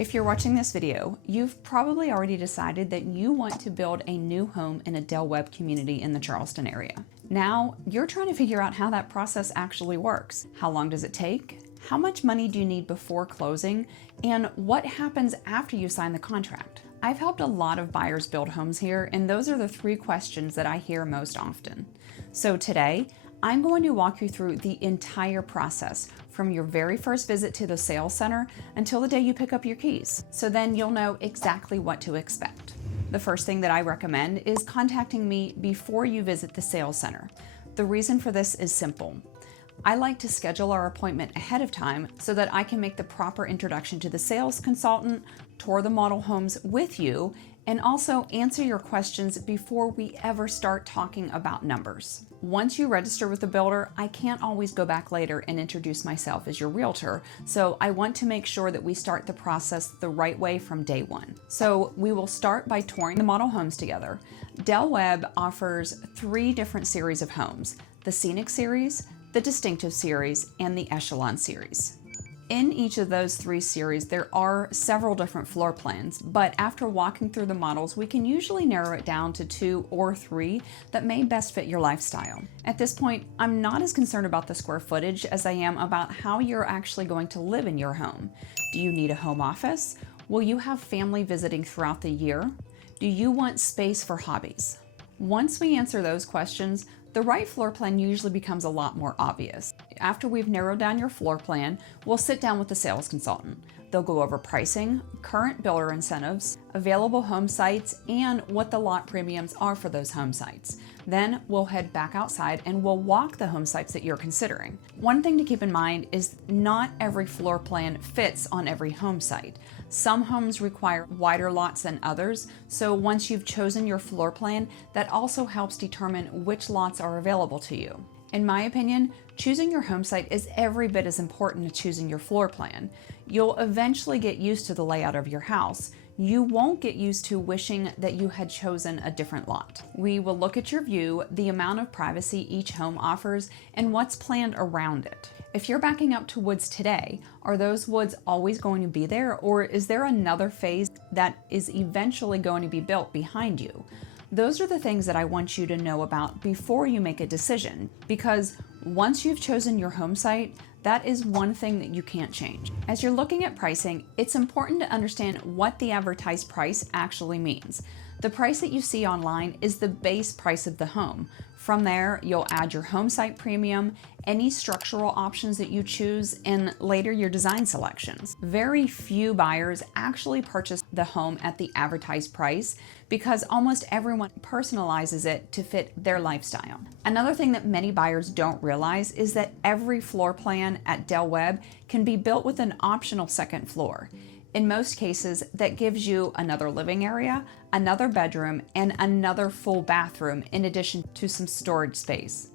If you're watching this video, you've probably already decided that you want to build a new home in a Del Webb community in the Charleston area. Now, you're trying to figure out how that process actually works. How long does it take? How much money do you need before closing? And what happens after you sign the contract? I've helped a lot of buyers build homes here, and those are the three questions that I hear most often. So today, I'm going to walk you through the entire process from your very first visit to the sales center until the day you pick up your keys. So then you'll know exactly what to expect. The first thing that I recommend is contacting me before you visit the sales center. The reason for this is simple. I like to schedule our appointment ahead of time so that I can make the proper introduction to the sales consultant, tour the model homes with you, and also answer your questions before we ever start talking about numbers. Once you register with the builder, I can't always go back later and introduce myself as your realtor, so I want to make sure that we start the process the right way from day one. So we will start by touring the model homes together. Del Webb offers 3 different series of homes: the Scenic series, the Distinctive series, and the Echelon series. In each of those 3 series, there are several different floor plans, but after walking through the models, we can usually narrow it down to 2 or 3 that may best fit your lifestyle. At this point, I'm not as concerned about the square footage as I am about how you're actually going to live in your home. Do you need a home office? Will you have family visiting throughout the year? Do you want space for hobbies? Once we answer those questions, the right floor plan usually becomes a lot more obvious. After we've narrowed down your floor plan, we'll sit down with the sales consultant. They'll go over pricing, current builder incentives, available home sites, and what the lot premiums are for those home sites. Then we'll head back outside and we'll walk the home sites that you're considering. One thing to keep in mind is not every floor plan fits on every home site. Some homes require wider lots than others, so once you've chosen your floor plan, that also helps determine which lots are available to you. In my opinion, choosing your home site is every bit as important as choosing your floor plan. You'll eventually get used to the layout of your house. You won't get used to wishing that you had chosen a different lot. We will look at your view, the amount of privacy each home offers, and what's planned around it. If you're backing up to woods today, are those woods always going to be there, or is there another phase that is eventually going to be built behind you? Those are the things that I want you to know about before you make a decision, because once you've chosen your home site, that is one thing that you can't change. As you're looking at pricing, it's important to understand what the advertised price actually means. The price that you see online is the base price of the home. From there, you'll add your home site premium, any structural options that you choose, and later your design selections. Very few buyers actually purchase the home at the advertised price because almost everyone personalizes it to fit their lifestyle. Another thing that many buyers don't realize is that every floor plan at Del Webb can be built with an optional second floor. In most cases, that gives you another living area, another bedroom, and another full bathroom in addition to some storage space.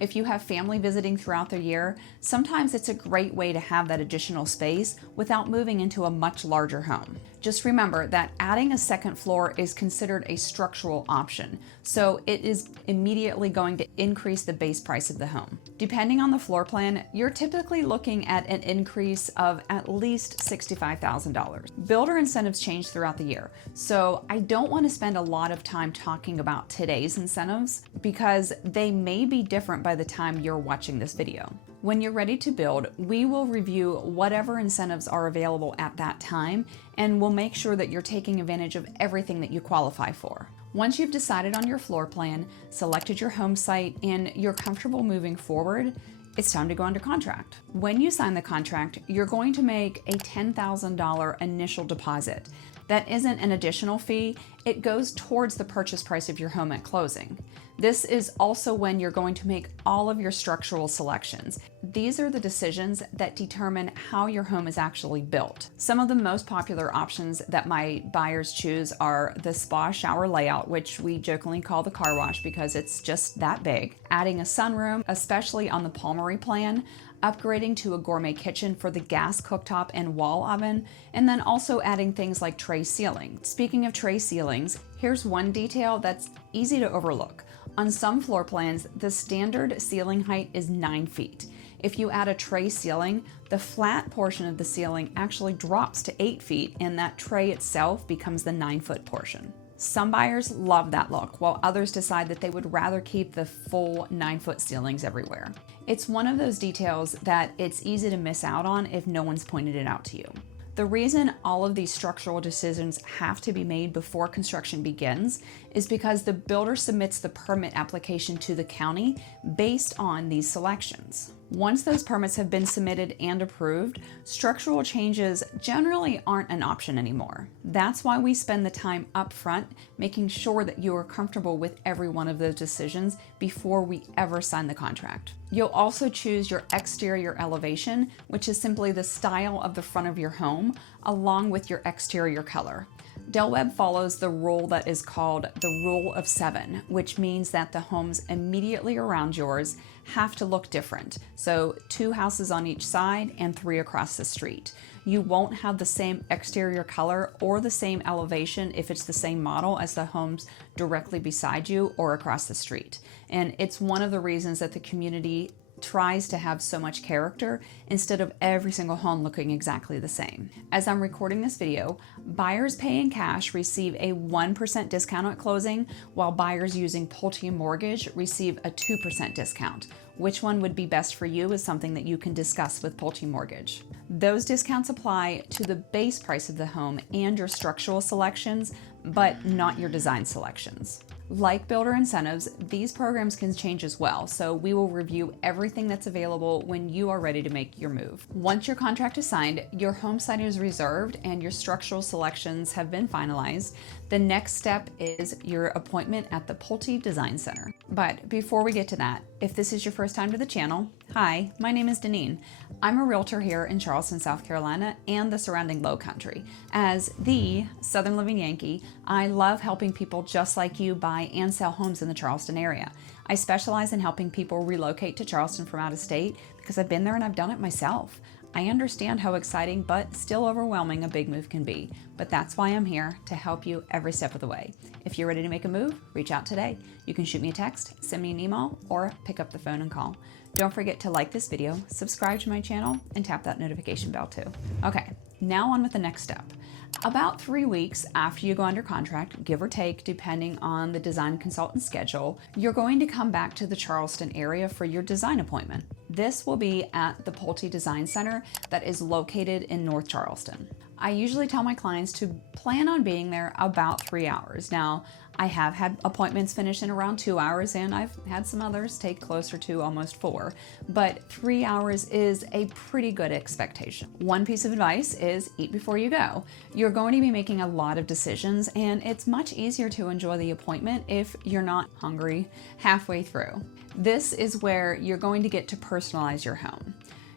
If you have family visiting throughout the year, sometimes it's a great way to have that additional space without moving into a much larger home. Just remember that adding a second floor is considered a structural option, so it is immediately going to increase the base price of the home. Depending on the floor plan, you're typically looking at an increase of at least $65,000. Builder incentives change throughout the year, so I don't want to spend a lot of time talking about today's incentives because they may be different by the time you're watching this video. When you're ready to build, we will review whatever incentives are available at that time, and we'll make sure that you're taking advantage of everything that you qualify for. Once you've decided on your floor plan, selected your home site, and you're comfortable moving forward, it's time to go under contract. When you sign the contract, you're going to make a $10,000 initial deposit. That isn't an additional fee, it goes towards the purchase price of your home at closing. This is also when you're going to make all of your structural selections. These are the decisions that determine how your home is actually built. Some of the most popular options that my buyers choose are the spa shower layout, which we jokingly call the car wash because it's just that big, adding a sunroom, especially on the Palmery plan, upgrading to a gourmet kitchen for the gas cooktop and wall oven, and then also adding things like tray ceiling. Speaking of tray ceilings, here's one detail that's easy to overlook. On some floor plans, the standard ceiling height is 9 feet. If you add a tray ceiling, the flat portion of the ceiling actually drops to 8 feet and that tray itself becomes the 9-foot portion. Some buyers love that look, while others decide that they would rather keep the full 9-foot ceilings everywhere. It's one of those details that it's easy to miss out on if no one's pointed it out to you. The reason all of these structural decisions have to be made before construction begins is because the builder submits the permit application to the county based on these selections. Once those permits have been submitted and approved, structural changes generally aren't an option anymore. That's why we spend the time up front making sure that you are comfortable with every one of those decisions before we ever sign the contract. You'll also choose your exterior elevation, which is simply the style of the front of your home, along with your exterior color. Del Webb follows the rule that is called the Rule of 7, which means that the homes immediately around yours have to look different. So 2 houses on each side and 3 across the street. You won't have the same exterior color or the same elevation if it's the same model as the homes directly beside you or across the street. And it's one of the reasons that the community tries to have so much character instead of every single home looking exactly the same. As I'm recording this video, buyers paying cash receive a 1% discount at closing, while buyers using Pulte Mortgage receive a 2% discount. Which one would be best for you is something that you can discuss with Pulte Mortgage. Those discounts apply to the base price of the home and your structural selections, but not your design selections. Like builder incentives, these programs can change as well, so we will review everything that's available when you are ready to make your move. Once your contract is signed, your home site is reserved, and your structural selections have been finalized, the next step is your appointment at the Pulte Design Center. But before we get to that, if this is your first time to the channel, hi, my name is Deneen. I'm a realtor here in Charleston, South Carolina, and the surrounding Low Country. As the Southern Living Yankee, I love helping people just like you buy and sell homes in the Charleston area. I specialize in helping people relocate to Charleston from out of state because I've been there and I've done it myself. I understand how exciting but still overwhelming a big move can be, but that's why I'm here to help you every step of the way. If you're ready to make a move, reach out today. You can shoot me a text, send me an email, or pick up the phone and call. Don't forget to like this video, subscribe to my channel, and tap that notification bell too. Okay, now on with the next step. About 3 weeks after you go under contract, give or take, depending on the design consultant's schedule, you're going to come back to the Charleston area for your design appointment. This will be at the Pulte Design Center that is located in North Charleston. I usually tell my clients to plan on being there about 3 hours. Now, I have had appointments finish in around 2 hours, and I've had some others take closer to almost 4, but 3 hours is a pretty good expectation. One piece of advice is eat before you go. You're going to be making a lot of decisions, and it's much easier to enjoy the appointment if you're not hungry halfway through. This is where you're going to get to personalize your home.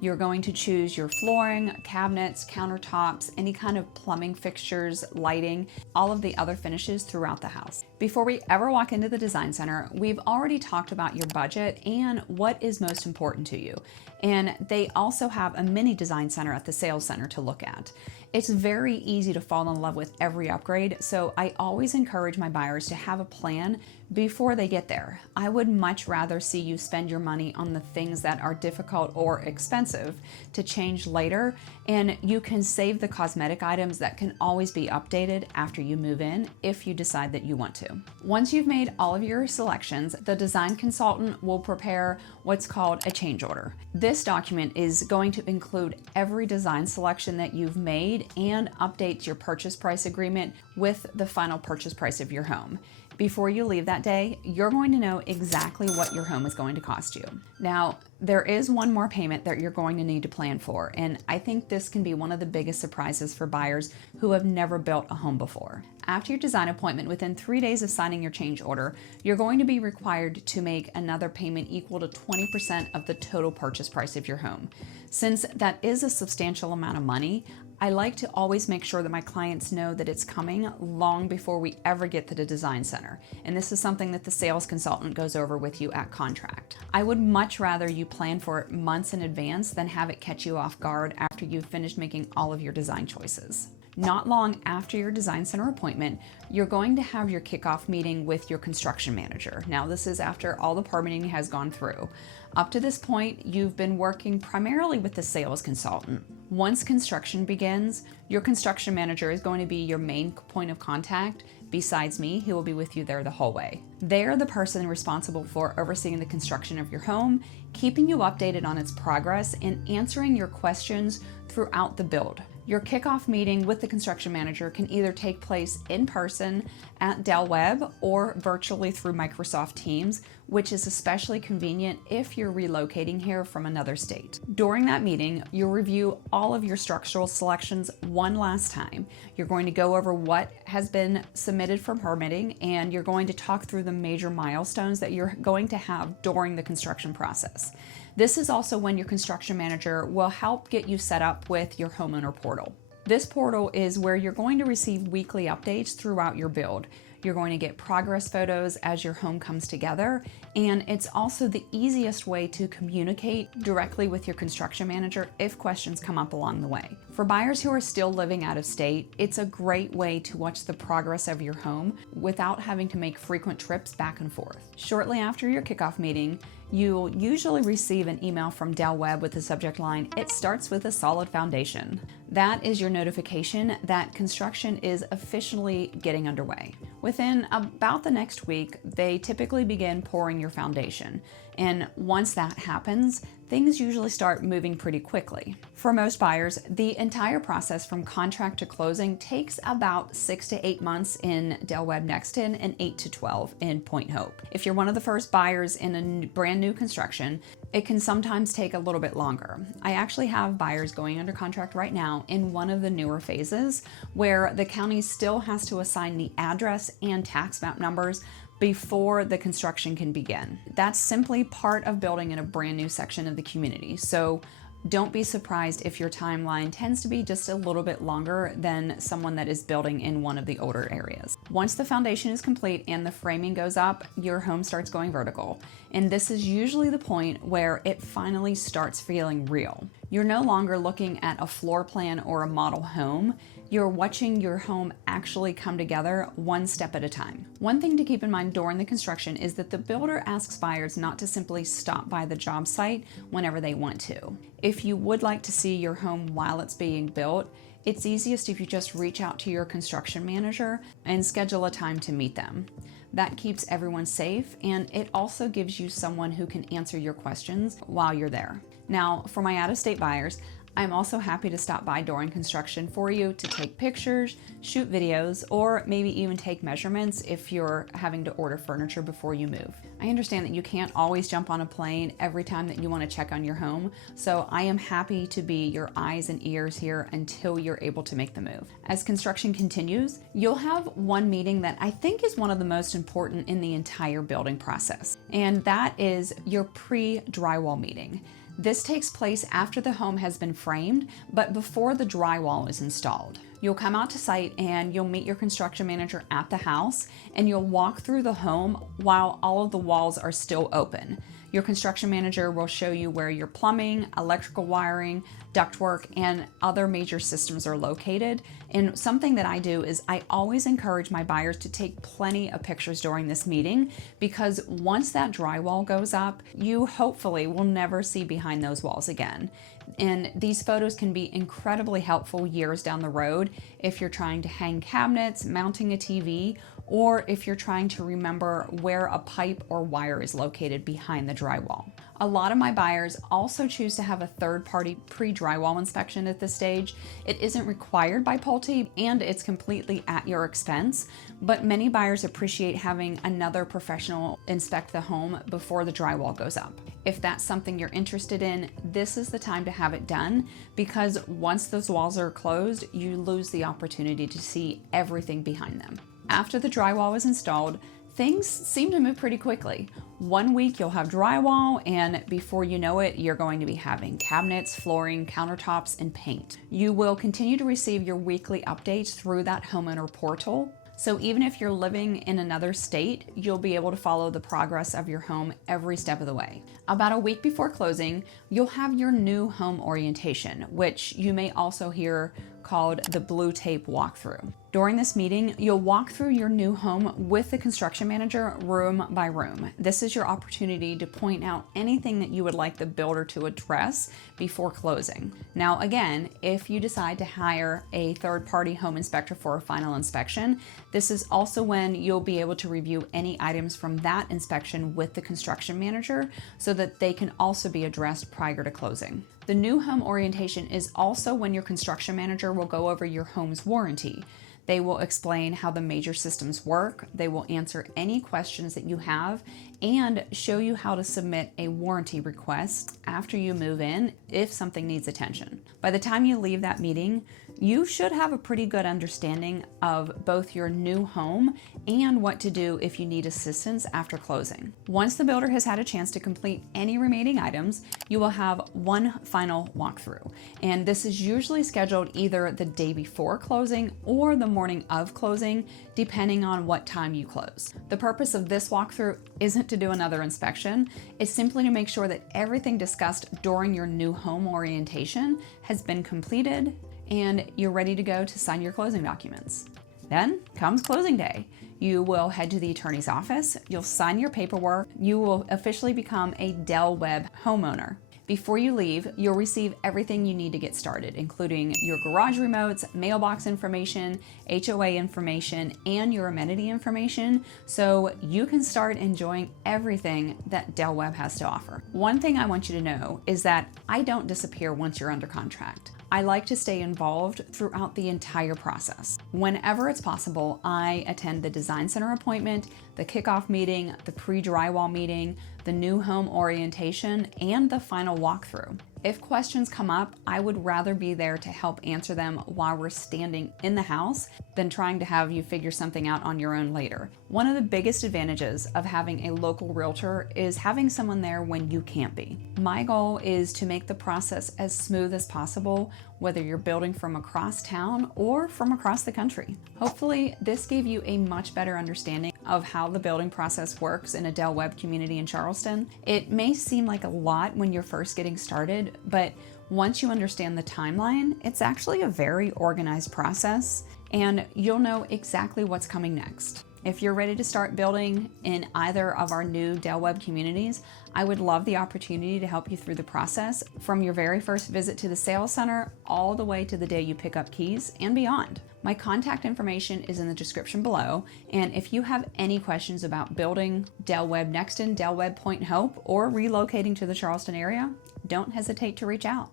You're going to choose your flooring, cabinets, countertops, any kind of plumbing fixtures, lighting, all of the other finishes throughout the house. Before we ever walk into the design center, we've already talked about your budget and what is most important to you. And they also have a mini design center at the sales center to look at. It's very easy to fall in love with every upgrade, so I always encourage my buyers to have a plan before they get there. I would much rather see you spend your money on the things that are difficult or expensive to change later, and you can save the cosmetic items that can always be updated after you move in if you decide that you want to. Once you've made all of your selections, the design consultant will prepare what's called a change order. This document is going to include every design selection that you've made and updates your purchase price agreement with the final purchase price of your home. Before you leave that day, you're going to know exactly what your home is going to cost you. Now, there is one more payment that you're going to need to plan for, and I think this can be one of the biggest surprises for buyers who have never built a home before. After your design appointment, within 3 days of signing your change order, you're going to be required to make another payment equal to 20% of the total purchase price of your home. Since that is a substantial amount of money, I like to always make sure that my clients know that it's coming long before we ever get to the design center. And this is something that the sales consultant goes over with you at contract. I would much rather you plan for it months in advance than have it catch you off guard after you've finished making all of your design choices. Not long after your design center appointment, you're going to have your kickoff meeting with your construction manager. Now, this is after all the permitting has gone through. Up to this point, you've been working primarily with the sales consultant. Once construction begins, your construction manager is going to be your main point of contact. Besides me, he will be with you there the whole way. They are the person responsible for overseeing the construction of your home, keeping you updated on its progress, and answering your questions throughout the build. Your kickoff meeting with the construction manager can either take place in person at Del Webb or virtually through Microsoft Teams, which is especially convenient if you're relocating here from another state. During that meeting, you'll review all of your structural selections one last time. You're going to go over what has been submitted for permitting, and you're going to talk through the major milestones that you're going to have during the construction process. This is also when your construction manager will help get you set up with your homeowner portal. This portal is where you're going to receive weekly updates throughout your build. You're going to get progress photos as your home comes together, and it's also the easiest way to communicate directly with your construction manager if questions come up along the way. For buyers who are still living out of state, it's a great way to watch the progress of your home without having to make frequent trips back and forth. Shortly after your kickoff meeting, you'll usually receive an email from Del Webb with the subject line, "It starts with a solid foundation." That is your notification that construction is officially getting underway. Within about the next week, they typically begin pouring your foundation. And once that happens, things usually start moving pretty quickly. For most buyers, the entire process from contract to closing takes about 6 to 8 months in Webb Nexton and 8 to 12 in Point Hope. If you're one of the first buyers in a brand new construction, it can sometimes take a little bit longer. I actually have buyers going under contract right now in one of the newer phases where the county still has to assign the address and tax map numbers before the construction can begin. That's simply part of building in a brand new section of the community. So don't be surprised if your timeline tends to be just a little bit longer than someone that is building in one of the older areas. Once the foundation is complete and the framing goes up, your home starts going vertical. And this is usually the point where it finally starts feeling real. You're no longer looking at a floor plan or a model home. You're watching your home actually come together one step at a time. One thing to keep in mind during the construction is that the builder asks buyers not to simply stop by the job site whenever they want to. If you would like to see your home while it's being built, it's easiest if you just reach out to your construction manager and schedule a time to meet them. That keeps everyone safe, and it also gives you someone who can answer your questions while you're there. Now, for my out-of-state buyers, I'm also happy to stop by during construction for you to take pictures, shoot videos, or maybe even take measurements if you're having to order furniture before you move. I understand that you can't always jump on a plane every time that you want to check on your home, so I am happy to be your eyes and ears here until you're able to make the move. As construction continues, you'll have one meeting that I think is one of the most important in the entire building process, and that is your pre-drywall meeting. This takes place after the home has been framed, but before the drywall is installed. You'll come out to site and you'll meet your construction manager at the house, and you'll walk through the home while all of the walls are still open. Your construction manager will show you where your plumbing, electrical wiring, ductwork, and other major systems are located. And something that I do is I always encourage my buyers to take plenty of pictures during this meeting, because once that drywall goes up, you hopefully will never see behind those walls again. And these photos can be incredibly helpful years down the road if you're trying to hang cabinets, mounting a TV, or if you're trying to remember where a pipe or wire is located behind the drywall. A lot of my buyers also choose to have a third-party pre-drywall inspection at this stage. It isn't required by Pulte, and it's completely at your expense, but many buyers appreciate having another professional inspect the home before the drywall goes up. If that's something you're interested in, this is the time to have it done, because once those walls are closed, you lose the opportunity to see everything behind them. After the drywall is installed, things seem to move pretty quickly. 1 week you'll have drywall, and before you know it, you're going to be having cabinets, flooring, countertops, and paint. You will continue to receive your weekly updates through that homeowner portal. So even if you're living in another state, you'll be able to follow the progress of your home every step of the way. About a week before closing, you'll have your new home orientation, which you may also hear called the Blue Tape Walkthrough. During this meeting, you'll walk through your new home with the construction manager room by room. This is your opportunity to point out anything that you would like the builder to address before closing. Now again, if you decide to hire a third-party home inspector for a final inspection, this is also when you'll be able to review any items from that inspection with the construction manager so that they can also be addressed prior to closing. The new home orientation is also when your construction manager will go over your home's warranty. They will explain how the major systems work, they will answer any questions that you have, and show you how to submit a warranty request after you move in if something needs attention. By the time you leave that meeting, you should have a pretty good understanding of both your new home and what to do if you need assistance after closing. Once the builder has had a chance to complete any remaining items, you will have one final walkthrough. And this is usually scheduled either the day before closing or the morning of closing, depending on what time you close. The purpose of this walkthrough isn't to do another inspection, it's simply to make sure that everything discussed during your new home orientation has been completed and you're ready to go to sign your closing documents. Then comes closing day. You will head to the attorney's office, you'll sign your paperwork, you will officially become a Del Webb homeowner. Before you leave, you'll receive everything you need to get started, including your garage remotes, mailbox information, HOA information, and your amenity information, so you can start enjoying everything that Del Webb has to offer. One thing I want you to know is that I don't disappear once you're under contract. I like to stay involved throughout the entire process. Whenever it's possible, I attend the design center appointment, the kickoff meeting, the pre-drywall meeting, the new home orientation, and the final walkthrough. If questions come up, I would rather be there to help answer them while we're standing in the house than trying to have you figure something out on your own later. One of the biggest advantages of having a local realtor is having someone there when you can't be. My goal is to make the process as smooth as possible, whether you're building from across town or from across the country. Hopefully, this gave you a much better understanding of how the building process works in a Del Webb community in Charleston. It may seem like a lot when you're first getting started, but once you understand the timeline, it's actually a very organized process and you'll know exactly what's coming next. If you're ready to start building in either of our new Del Webb communities, I would love the opportunity to help you through the process from your very first visit to the sales center all the way to the day you pick up keys and beyond. My contact information is in the description below, and if you have any questions about building Del Webb Nexton, Del Webb Point Hope, or relocating to the Charleston area, don't hesitate to reach out.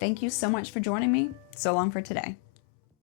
Thank you so much for joining me. So long for today.